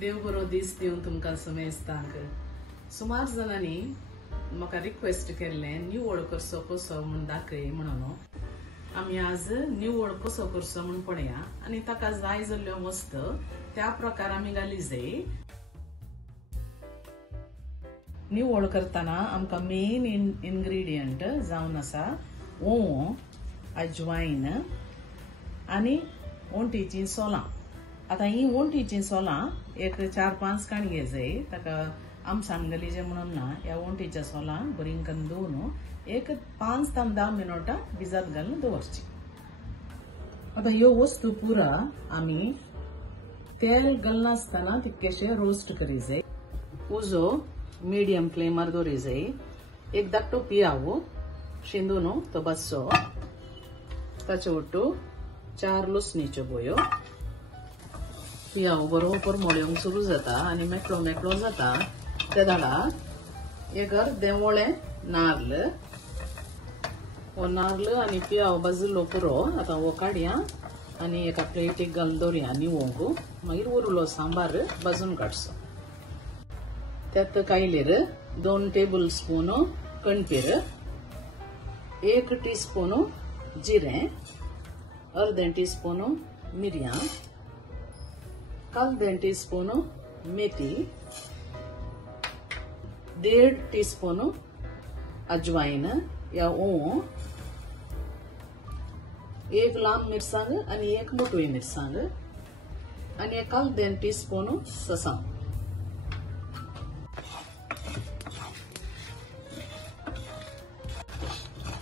देव बरो दीस दिवन तुमकां समेस्तांक सुमार जणांनी म्हाका रिक्वेस्ट केल्ले न्यू वॉर्ड करचो कसो म्हूण दाखय म्हणून आमी आज न्यू वॉर्ड कसो करचो म्हूण पळया आनी ताका जाय जाल्ल्यो वस्त त्या प्रकार आमी घाली जाय। न्यू वॉर्ड करतना आमकां मेन इन्ग्रेडियंट जावन आसा ओंव, अजवाइन आनी वोंटीचीं सोलां। आता ही वोंटीचीं सोलां एक 4-5 काणये जाय, ताका आमसाण घालीचे म्हणून ना। ह्या वोंटीच्या सोलां बरी करून धुवन एक 5 ते 10 मिनटां भिजत घालून दवरची। आता ह्यो वस्तू पुरा आमी तेल घालनासतना तितकेशे रोस्ट करी जाय। उजो मीडियम फ्लेमार दवरी जाय। एक धाकटो पियाव शिंदून तो बसचो, ताचे वट्टू 4 लसणीच्यो बोयो। पियाव बरोबर मोळ्योंक सुरू जाता आनी मेकळो मेकळो जाता त्या दाडा एक अर्दे वोळे नारळ, हो नारळ आनी पियाव भाजिल्लो पुरो आता हो काडया आनी एका प्लेटीक घालून दवरया निवोंक। मागीर उरलो सांबार भाजून काडचो। त्यात कायलेर 2 टेबल स्पून कणकीर, 1 टीस्पून जिरें, अर्दें टीस्पून मिरयां, 1/4 टीस्पून मेथी, 1.5 टीस्पून अजवाइन या ओंव, 1 लांब मिरसांग आनी 1 मोठवी मिरसांग आनी 1/4 टीस्पून ससांव।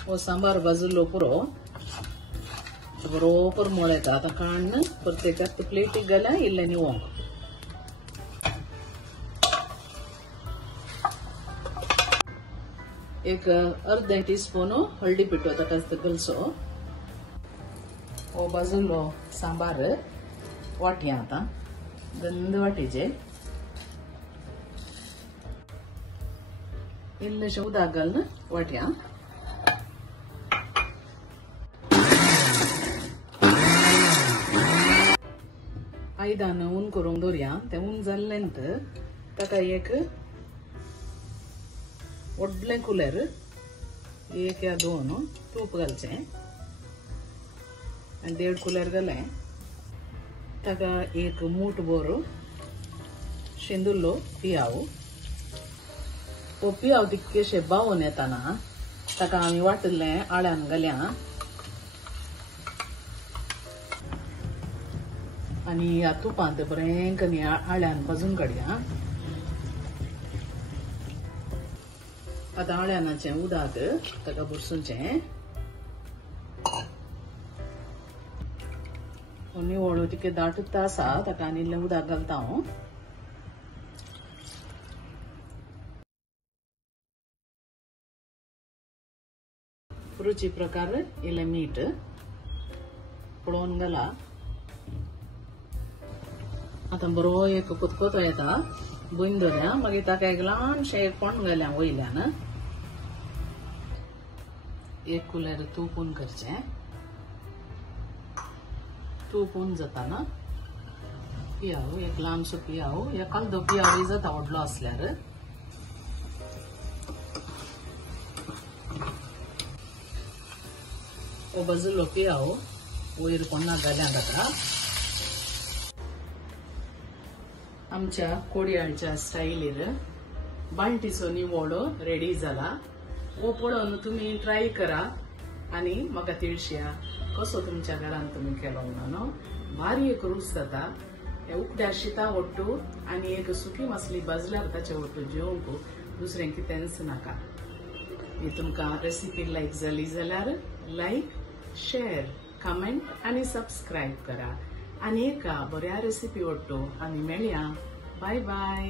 हो सांबार भाजिल्लो पुरो बरोबर मोळेता। आता काडून प्रत्येकाक प्लेटीक घाल्या इल्लें निवोंक। एक अर्दें टीस्पून हळदी पिठो ताका घालचो। हो भाजिल्लो सांबार वाटया आता गंद वाटीचे इल्लेशें उदक घालून वाटया। आयदान ऊन करूंक दवरया। ते ऊन जाल्लेंत ताका एक व्हडलें कुलेर 1 या 2 तूप घालचें आनी 1.5 कुलेर घालें ताका एक मूठभर शिंदुल्लो पियाव। हो पियाव तितकेशे बावून येताना ताका आमी वाटिल्लें आळ्यान घाल्या आनी ह्या तुपांत बरें करून आळ्यान भाजून काडया। आता आळ्यानाचें उदक ताका भरसूचें। निवळ तिके दाटूच आसा ताका आनी इल्लें उदक घालता हांव। रुची प्रकार इल्लें मीठ पळोवन घाला। आता बरो एक कोतकोतो येता बुंद दवरया। मागीर ताका एक ल्हानशें एक पोंड घाल्या वयल्यान 1 कुलेर तूप ऊन करचें। तूप ऊन जाताना पियाव एक ल्हानसो पियाव या कालदो पियाव जाता व्हडलो आसल्यार। हो भाजिल्लो पियाव वयर पोन्नाक घाल्या ताका। आमच्या कोडयाळच्या स्टायलीर बांटीचो निवोळो रेडी जाला। हो पळोवन तुम्ही ट्राय करा आनी म्हाका तिळश्या कसो तुमच्या घरांत तुम्ही केलो म्हणून। भारी एक रूच जाता। हे उकड्या शिता वट्टू आनी एक सुकी मासली भाजल्यार ताचे वट्टू जेवंक दुसरें कितेंच नाका। ही तुमकां रेसिपी लायक जाली जाल्यार लायक, शेअर, कमेंट आनी सबस्क्राईब करा। आनी एका बऱ्या रेसिपी वट्टू आमी मेळया। Bye bye.